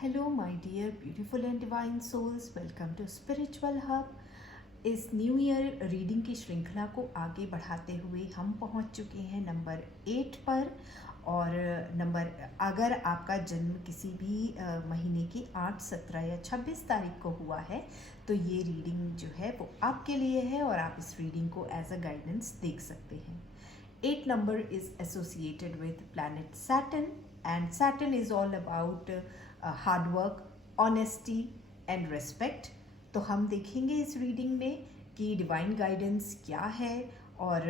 Hello, my dear beautiful and divine souls. Welcome to Spiritual Hub. इस new year reading की श्रृंखला को आगे बढ़ाते हुए हम पहुंच चुके हैं नंबर 8 पर। और अगर आपका जन्म किसी भी महीने की 8, 17 या 26 तारीख को हुआ है तो ये रीडिंग जो है वो आपके लिए है और आप इस रीडिंग को एज अ गाइडेंस देख सकते हैं। 8 number is associated with planet Saturn, and Saturn is all about hard work, honesty and respect. तो हम देखेंगे इस रीडिंग में कि डिवाइन गाइडेंस क्या है और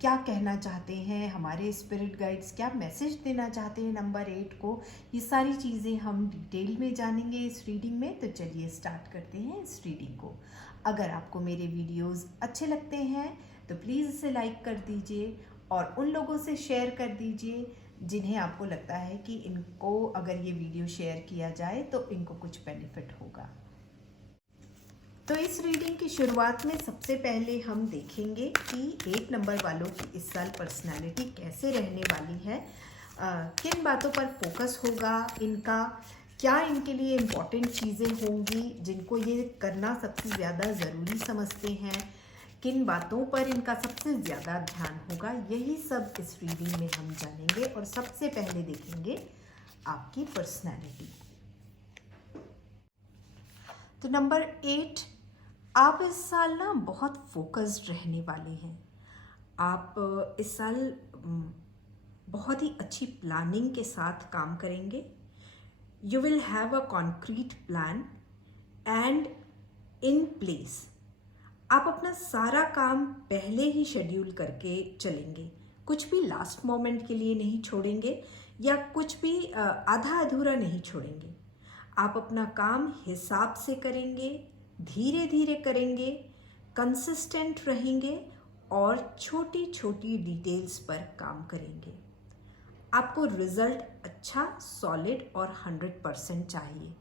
क्या कहना चाहते हैं हमारे स्पिरिट गाइड्स, क्या मैसेज देना चाहते हैं नंबर 8 को। ये सारी चीज़ें हम डिटेल में जानेंगे इस रीडिंग में। तो चलिए स्टार्ट करते हैं इस रीडिंग को। अगर आपको मेरे वीडियोस अच्छे लगते हैं तो प्लीज़ इसे लाइक कर दीजिए और उन लोगों से शेयर कर दीजिए जिन्हें आपको लगता है कि इनको अगर ये वीडियो शेयर किया जाए तो इनको कुछ बेनिफिट होगा। तो इस रीडिंग की शुरुआत में सबसे पहले हम देखेंगे कि 8 नंबर वालों की इस साल पर्सनालिटी कैसे रहने वाली है, किन बातों पर फोकस होगा इनका, क्या इनके लिए इम्पॉर्टेंट चीज़ें होंगी जिनको ये करना सबसे ज़्यादा ज़रूरी समझते हैं, किन बातों पर इनका सबसे ज़्यादा ध्यान होगा, यही सब इस रीडिंग में हम जानेंगे। और सबसे पहले देखेंगे आपकी पर्सनैलिटी। तो नंबर 8, आप इस साल ना बहुत फोकस्ड रहने वाले हैं। आप इस साल बहुत ही अच्छी प्लानिंग के साथ काम करेंगे। You will have a concrete plan and in place. आप अपना सारा काम पहले ही शेड्यूल करके चलेंगे, कुछ भी लास्ट मोमेंट के लिए नहीं छोड़ेंगे या कुछ भी आधा अधूरा नहीं छोड़ेंगे। आप अपना काम हिसाब से करेंगे, धीरे धीरे करेंगे, कंसिस्टेंट रहेंगे और छोटी छोटी डिटेल्स पर काम करेंगे। आपको रिजल्ट अच्छा, सॉलिड और 100% चाहिए।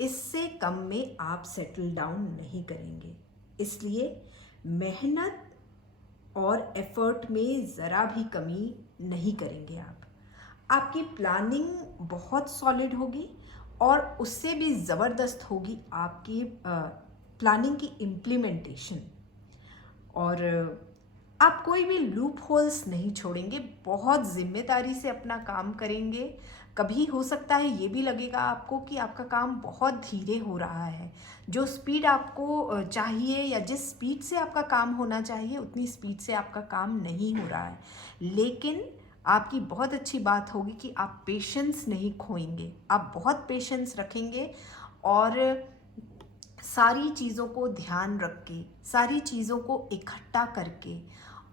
इससे कम में आप सेटल डाउन नहीं करेंगे। इसलिए मेहनत और एफर्ट में ज़रा भी कमी नहीं करेंगे। आपकी प्लानिंग बहुत सॉलिड होगी और उससे भी ज़बरदस्त होगी आपकी प्लानिंग की इम्प्लीमेंटेशन। और आप कोई भी लूप होल्स नहीं छोड़ेंगे, बहुत जिम्मेदारी से अपना काम करेंगे। कभी हो सकता है ये भी लगेगा आपको कि आपका काम बहुत धीरे हो रहा है, जो स्पीड आपको चाहिए या जिस स्पीड से आपका काम होना चाहिए उतनी स्पीड से आपका काम नहीं हो रहा है। लेकिन आपकी बहुत अच्छी बात होगी कि आप पेशेंस नहीं खोएंगे, आप बहुत पेशेंस रखेंगे और सारी चीज़ों को ध्यान रख के, सारी चीज़ों को इकट्ठा करके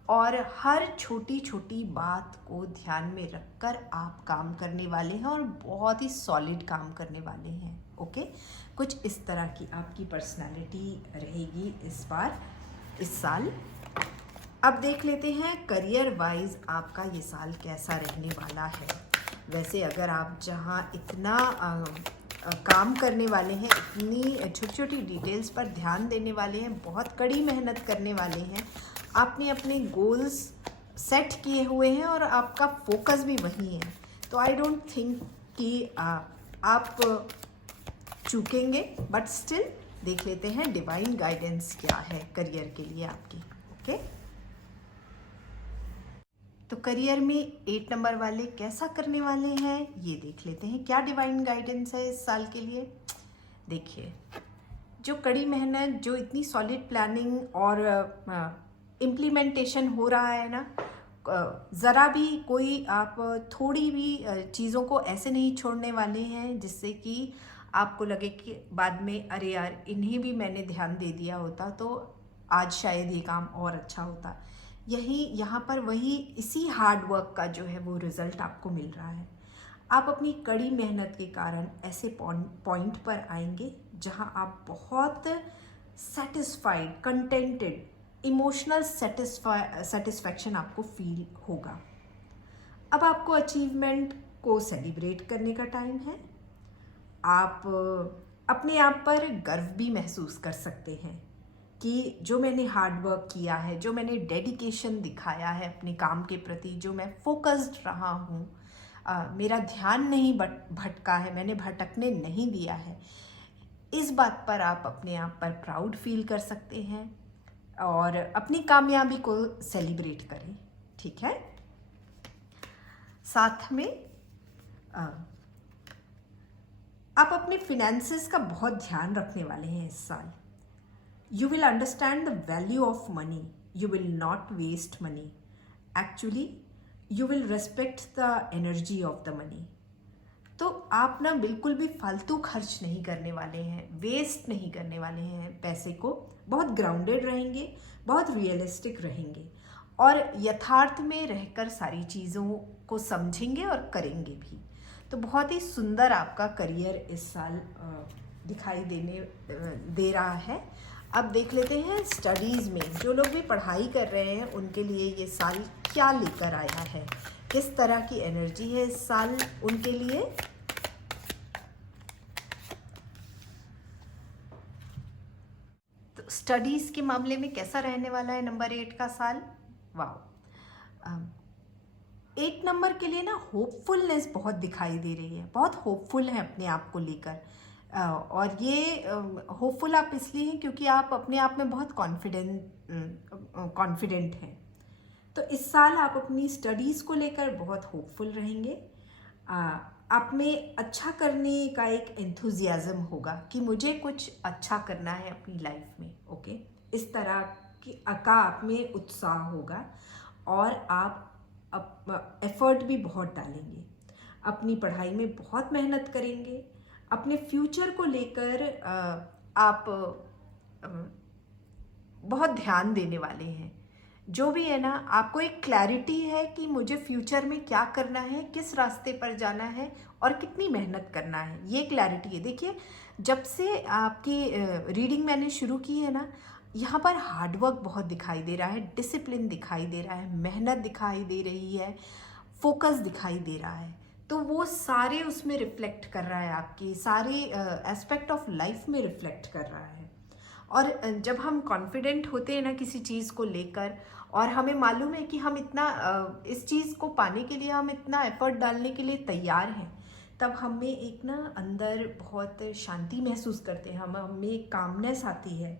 और हर छोटी छोटी बात को ध्यान में रखकर आप काम करने वाले हैं और बहुत ही सॉलिड काम करने वाले हैं। ओके, कुछ इस तरह की आपकी पर्सनालिटी रहेगी इस बार, इस साल। अब देख लेते हैं करियर वाइज आपका ये साल कैसा रहने वाला है। वैसे अगर आप जहाँ इतना काम करने वाले हैं, इतनी छोटी छोटी डिटेल्स पर ध्यान देने वाले हैं, बहुत कड़ी मेहनत करने वाले हैं, आपने अपने गोल्स सेट किए हुए हैं और आपका फोकस भी वही है, तो आई डोंट थिंक कि आप चूकेंगे। बट स्टिल देख लेते हैं डिवाइन गाइडेंस क्या है करियर के लिए आपकी। ओके, तो करियर में 8 नंबर वाले कैसा करने वाले हैं ये देख लेते हैं, क्या डिवाइन गाइडेंस है इस साल के लिए। देखिए, जो कड़ी मेहनत, जो इतनी सॉलिड प्लानिंग और इम्प्लीमेंटेशन हो रहा है ना, ज़रा भी कोई आप थोड़ी भी चीज़ों को ऐसे नहीं छोड़ने वाले हैं जिससे कि आपको लगे कि बाद में अरे यार इन्हें भी मैंने ध्यान दे दिया होता तो आज शायद ये काम और अच्छा होता। यही यहाँ पर वही इसी हार्ड वर्क का जो है वो रिज़ल्ट आपको मिल रहा है। आप अपनी कड़ी मेहनत के कारण ऐसे पॉइंट पर आएंगे जहाँ आप बहुत सेटिस्फाइड, कंटेंटेड, इमोशनल सेटिस्फैक्शन आपको फील होगा। अब आपको अचीवमेंट को सेलिब्रेट करने का टाइम है। आप अपने आप पर गर्व भी महसूस कर सकते हैं कि जो मैंने हार्ड वर्क किया है, जो मैंने डेडिकेशन दिखाया है अपने काम के प्रति, जो मैं फोकस्ड रहा हूँ, मेरा ध्यान नहीं भटका है, मैंने भटकने नहीं दिया है। इस बात पर आप अपने आप पर प्राउड फील कर सकते हैं और अपनी कामयाबी को सेलिब्रेट करें। ठीक है। साथ में आप अपने फिनेंसेस का बहुत ध्यान रखने वाले हैं इस साल। You will understand the value of money. You will not waste money. Actually, you will respect the energy of the money. तो आप ना बिल्कुल भी फालतू खर्च नहीं करने वाले हैं, वेस्ट नहीं करने वाले हैं पैसे को। बहुत ग्राउंडेड रहेंगे, बहुत रियलिस्टिक रहेंगे और यथार्थ में रहकर सारी चीज़ों को समझेंगे और करेंगे भी। तो बहुत ही सुंदर आपका करियर इस साल दिखाई दे रहा है। अब देख लेते हैं स्टडीज़ में जो लोग भी पढ़ाई कर रहे हैं उनके लिए ये साल क्या लेकर आया है, किस तरह की एनर्जी है इस साल उनके लिए। तो स्टडीज़ के मामले में कैसा रहने वाला है नंबर 8 का साल। वाह, 8 नंबर के लिए ना होपफुलनेस बहुत दिखाई दे रही है, बहुत होपफुल है अपने आप को लेकर। और ये होपफुल आप इसलिए हैं क्योंकि आप अपने आप में बहुत कॉन्फिडेंट हैं। तो इस साल आप अपनी स्टडीज़ को लेकर बहुत होपफुल रहेंगे। आप में अच्छा करने का एक एंथुजियाज़म होगा कि मुझे कुछ अच्छा करना है अपनी लाइफ में। ओके, इस तरह का आप में उत्साह होगा और आप एफर्ट भी बहुत डालेंगे, अपनी पढ़ाई में बहुत मेहनत करेंगे, अपने फ्यूचर को लेकर आप बहुत ध्यान देने वाले हैं। जो भी है ना, आपको एक क्लैरिटी है कि मुझे फ्यूचर में क्या करना है, किस रास्ते पर जाना है और कितनी मेहनत करना है, ये क्लैरिटी है। देखिए, जब से आपकी रीडिंग मैंने शुरू की है ना, यहाँ पर हार्डवर्क बहुत दिखाई दे रहा है, डिसिप्लिन दिखाई दे रहा है, मेहनत दिखाई दे रही है, फोकस दिखाई दे रहा है। तो वो सारे उसमें रिफ्लेक्ट कर रहा है, आपकी सारे एस्पेक्ट ऑफ लाइफ में रिफ्लेक्ट कर रहा है। और जब हम कॉन्फिडेंट होते हैं ना किसी चीज़ को लेकर और हमें मालूम है कि हम इतना इस चीज़ को पाने के लिए हम इतना एफर्ट डालने के लिए तैयार हैं, तब हमें एक ना अंदर बहुत शांति महसूस करते हैं, हमें एक कामनेस आती है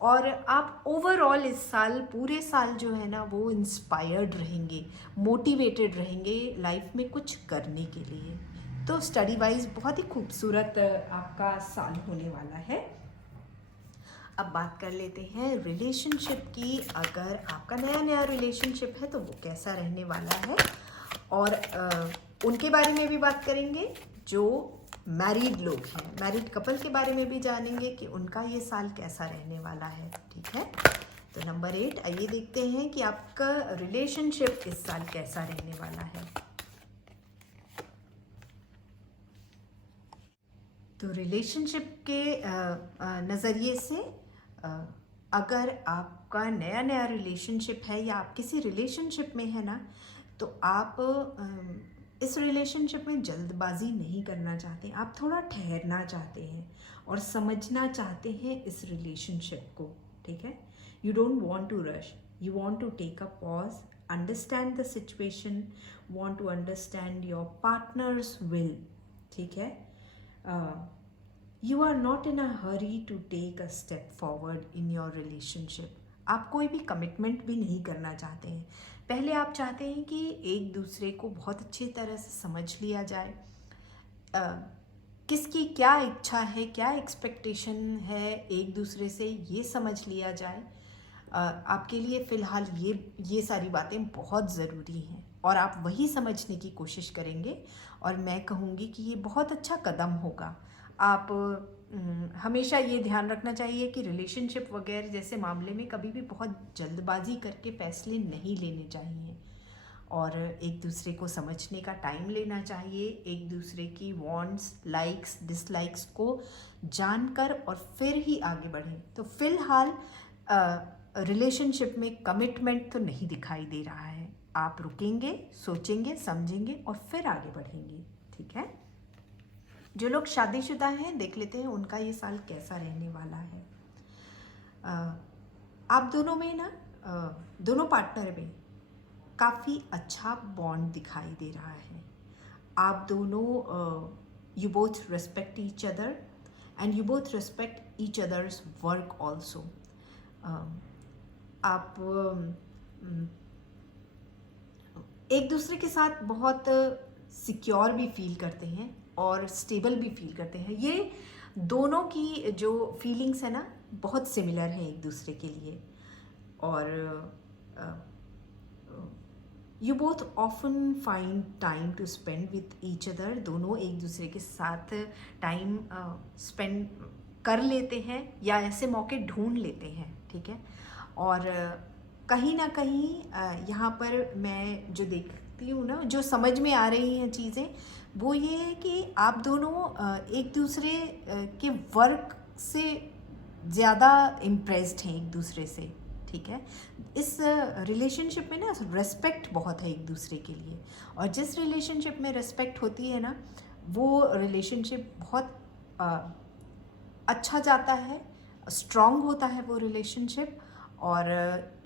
और आप ओवरऑल इस साल पूरे साल जो है ना वो इंस्पायर्ड रहेंगे, मोटिवेटेड रहेंगे लाइफ में कुछ करने के लिए। तो स्टडी वाइज बहुत ही खूबसूरत आपका साल होने वाला है। अब बात कर लेते हैं रिलेशनशिप की। अगर आपका नया नया रिलेशनशिप है तो वो कैसा रहने वाला है और उनके बारे में भी बात करेंगे। जो मैरिड लोग हैं, मैरिड कपल के बारे में भी जानेंगे कि उनका ये साल कैसा रहने वाला है। ठीक है, तो नंबर 8 आइए देखते हैं कि आपका रिलेशनशिप इस साल कैसा रहने वाला है। तो रिलेशनशिप के नज़रिए से अगर आपका नया नया रिलेशनशिप है या आप किसी रिलेशनशिप में है ना, तो आप इस रिलेशनशिप में जल्दबाजी नहीं करना चाहते, आप थोड़ा ठहरना चाहते हैं और समझना चाहते हैं इस रिलेशनशिप को। ठीक है, you don't want to rush, you want to take a pause, understand the situation, want to understand your partner's will. ठीक है, you are not in a hurry to take a step forward in your relationship. आप कोई भी commitment भी नहीं करना चाहते हैं। पहले आप चाहते हैं कि एक दूसरे को बहुत अच्छी तरह से समझ लिया जाए, किसकी क्या इच्छा है, क्या एक्सपेक्टेशन है एक दूसरे से, ये समझ लिया जाए। आपके लिए फ़िलहाल ये सारी बातें बहुत ज़रूरी हैं और आप वही समझने की कोशिश करेंगे और मैं कहूँगी कि ये बहुत अच्छा कदम होगा। आप हमेशा ये ध्यान रखना चाहिए कि रिलेशनशिप वगैरह जैसे मामले में कभी भी बहुत जल्दबाजी करके फैसले नहीं लेने चाहिए और एक दूसरे को समझने का टाइम लेना चाहिए, एक दूसरे की वांट्स, लाइक्स, डिसलाइक्स को जानकर और फिर ही आगे बढ़ें। तो फिलहाल रिलेशनशिप में कमिटमेंट तो नहीं दिखाई दे रहा है। आप रुकेंगे, सोचेंगे, समझेंगे और फिर आगे बढ़ेंगे। ठीक है, जो लोग शादीशुदा हैं देख लेते हैं उनका ये साल कैसा रहने वाला है। आप दोनों में ना दोनों पार्टनर में काफ़ी अच्छा बॉन्ड दिखाई दे रहा है। आप दोनों you both respect each other and you both respect each others work also. आप एक दूसरे के साथ बहुत सिक्योर भी फील करते हैं और स्टेबल भी फील करते हैं। ये दोनों की जो फीलिंग्स है ना बहुत सिमिलर हैं एक दूसरे के लिए। और you both often find time to spend with each other. दोनों एक दूसरे के साथ टाइम स्पेंड कर लेते हैं या ऐसे मौके ढूंढ लेते हैं, ठीक है। और कहीं ना कहीं यहाँ पर मैं जो देखती हूँ ना, जो समझ में आ रही हैं चीज़ें, वो ये है कि आप दोनों एक दूसरे के वर्क से ज़्यादा इम्प्रेस्ड हैं एक दूसरे से, ठीक है। इस रिलेशनशिप में ना रेस्पेक्ट बहुत है एक दूसरे के लिए, और जिस रिलेशनशिप में रेस्पेक्ट होती है ना, वो रिलेशनशिप बहुत अच्छा जाता है, स्ट्रॉन्ग होता है वो रिलेशनशिप, और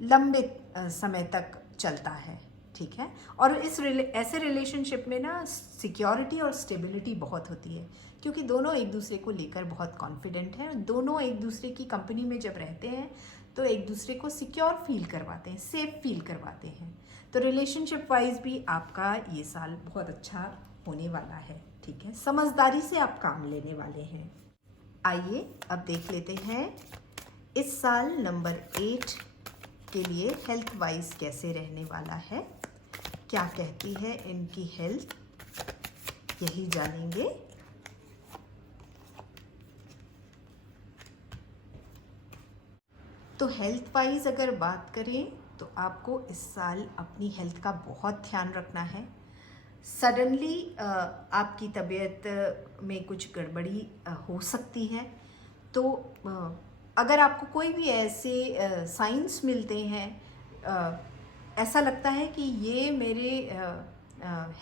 लंबे समय तक चलता है, ठीक है। और ऐसे रिलेशनशिप में ना सिक्योरिटी और स्टेबिलिटी बहुत होती है, क्योंकि दोनों एक दूसरे को लेकर बहुत कॉन्फिडेंट हैं। दोनों एक दूसरे की कंपनी में जब रहते हैं तो एक दूसरे को सिक्योर फील करवाते हैं, सेफ फील करवाते हैं। तो रिलेशनशिप वाइज भी आपका ये साल बहुत अच्छा होने वाला है, ठीक है। समझदारी से आप काम लेने वाले हैं। आइए अब देख लेते हैं इस साल नंबर 8 के लिए हेल्थ वाइज कैसे रहने वाला है, क्या कहती है इनकी हेल्थ, यही जानेंगे। तो हेल्थ वाइज अगर बात करें तो आपको इस साल अपनी हेल्थ का बहुत ध्यान रखना है। सडनली आपकी तबीयत में कुछ गड़बड़ी हो सकती है। तो अगर आपको कोई भी ऐसे साइंस मिलते हैं, ऐसा लगता है कि ये मेरे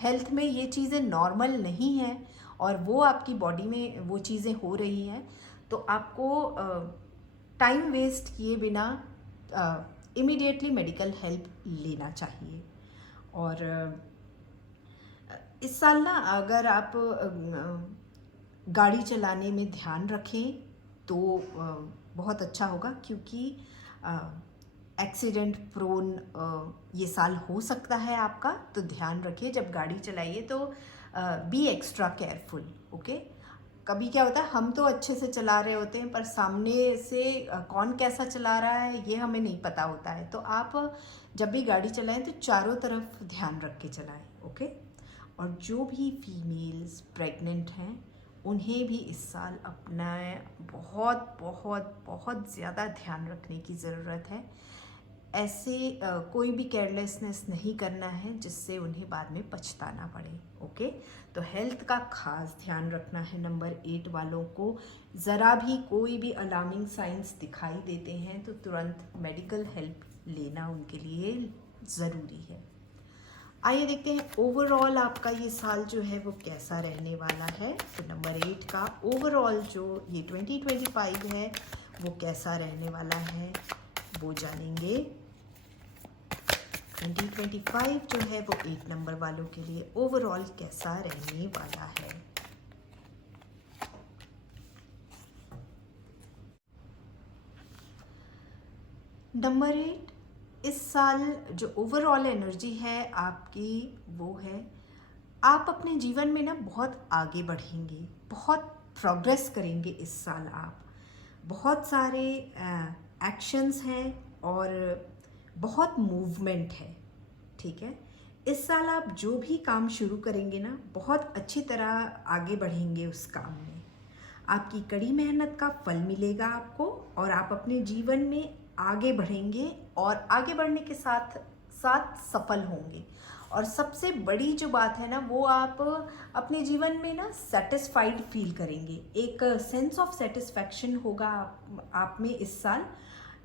हेल्थ में ये चीज़ें नॉर्मल नहीं हैं और वो आपकी बॉडी में वो चीज़ें हो रही हैं, तो आपको टाइम वेस्ट किए बिना इमीडिएटली मेडिकल हेल्प लेना चाहिए। और इस साल ना अगर आप गाड़ी चलाने में ध्यान रखें तो बहुत अच्छा होगा, क्योंकि एक्सीडेंट प्रोन ये साल हो सकता है आपका। तो ध्यान रखिए जब गाड़ी चलाइए तो बी एक्स्ट्रा केयरफुल, ओके। कभी क्या होता है, हम तो अच्छे से चला रहे होते हैं पर सामने से कौन कैसा चला रहा है ये हमें नहीं पता होता है। तो आप जब भी गाड़ी चलाएं तो चारों तरफ ध्यान रख के चलाएं, ओके। और जो भी फीमेल्स प्रेग्नेंट हैं उन्हें भी इस साल अपना बहुत बहुत बहुत ज़्यादा ध्यान रखने की ज़रूरत है। ऐसे कोई भी केयरलेसनेस नहीं करना है जिससे उन्हें बाद में पछताना पड़े, ओके। तो हेल्थ का खास ध्यान रखना है। नंबर 8 वालों को ज़रा भी कोई भी अलार्मिंग साइंस दिखाई देते हैं तो तुरंत मेडिकल हेल्प लेना उनके लिए ज़रूरी है। आइए देखते हैं ओवरऑल आपका ये साल जो है वो कैसा रहने वाला है। तो नंबर 8 का ओवरऑल जो ये 2025 है वो कैसा रहने वाला है वो जानेंगे। 2025 जो है वो 8 नंबर वालों के लिए ओवरऑल कैसा रहने वाला है। नंबर 8 इस साल जो ओवरऑल एनर्जी है आपकी वो है, आप अपने जीवन में ना बहुत आगे बढ़ेंगे, बहुत प्रोग्रेस करेंगे इस साल। आप बहुत सारे एक्शंस हैं और बहुत मूवमेंट है, ठीक है। इस साल आप जो भी काम शुरू करेंगे ना बहुत अच्छी तरह आगे बढ़ेंगे उस काम में। आपकी कड़ी मेहनत का फल मिलेगा आपको और आप अपने जीवन में आगे बढ़ेंगे और आगे बढ़ने के साथ साथ सफल होंगे। और सबसे बड़ी जो बात है ना वो आप अपने जीवन में ना सेटिस्फाइड फील करेंगे, एक सेंस ऑफ सेटिस्फैक्शन होगा आप में इस साल।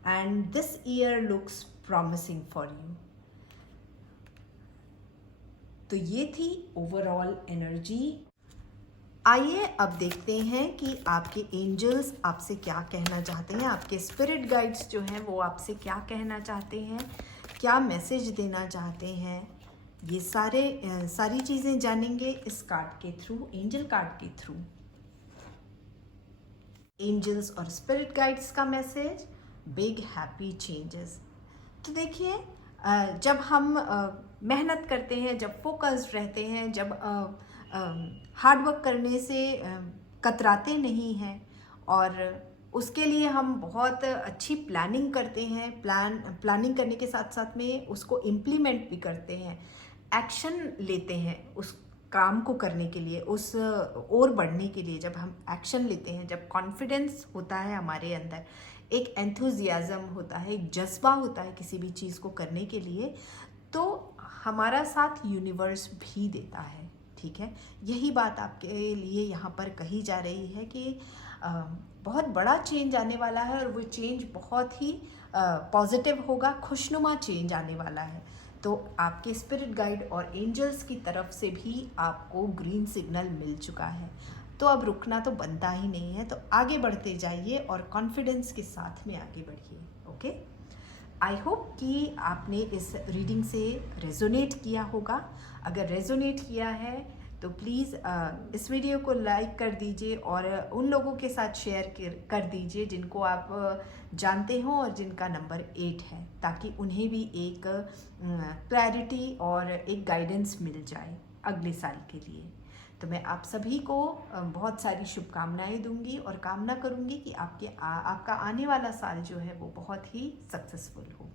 And this year looks promising for you. तो ये थी ओवरऑल एनर्जी। आइए अब देखते हैं कि आपके एंजल्स आपसे क्या कहना चाहते हैं, आपके स्पिरिट गाइड्स जो हैं वो आपसे क्या कहना चाहते हैं, क्या मैसेज देना चाहते हैं ये सारी चीज़ें जानेंगे इस कार्ड के थ्रू, एंजल कार्ड के थ्रू। एंजल्स और स्पिरिट गाइड्स का मैसेज, बिग हैप्पी चेंजेस। तो देखिए, जब हम मेहनत करते हैं, जब फोकस्ड रहते हैं, जब हार्ड वर्क करने से कतराते नहीं हैं, और उसके लिए हम बहुत अच्छी प्लानिंग करते हैं, प्लानिंग करने के साथ साथ में उसको इम्प्लीमेंट भी करते हैं, एक्शन लेते हैं उस काम को करने के लिए, उस और बढ़ने के लिए। जब हम एक्शन लेते हैं, जब कॉन्फिडेंस होता है हमारे अंदर, एक एंथुजियाज़म होता है, एक जज्बा होता है किसी भी चीज़ को करने के लिए, तो हमारा साथ यूनिवर्स भी देता है। ठीक है, यही बात आपके लिए यहाँ पर कही जा रही है कि बहुत बड़ा चेंज आने वाला है, और वो चेंज बहुत ही पॉजिटिव होगा, खुशनुमा चेंज आने वाला है। तो आपके स्पिरिट गाइड और एंजल्स की तरफ से भी आपको ग्रीन सिग्नल मिल चुका है। तो अब रुकना तो बनता ही नहीं है, तो आगे बढ़ते जाइए और कॉन्फिडेंस के साथ में आगे बढ़िए। ओके, आई होप कि आपने इस रीडिंग से रेजोनेट किया होगा। अगर रेजोनेट किया है तो प्लीज़ इस वीडियो को लाइक कर दीजिए, और उन लोगों के साथ शेयर कर दीजिए जिनको आप जानते हो और जिनका नंबर 8 है, ताकि उन्हें भी एक क्लैरिटी और एक गाइडेंस मिल जाए अगले साल के लिए। तो मैं आप सभी को बहुत सारी शुभकामनाएं दूंगी, और कामना करूंगी कि आपका आने वाला साल जो है वो बहुत ही सक्सेसफुल हो।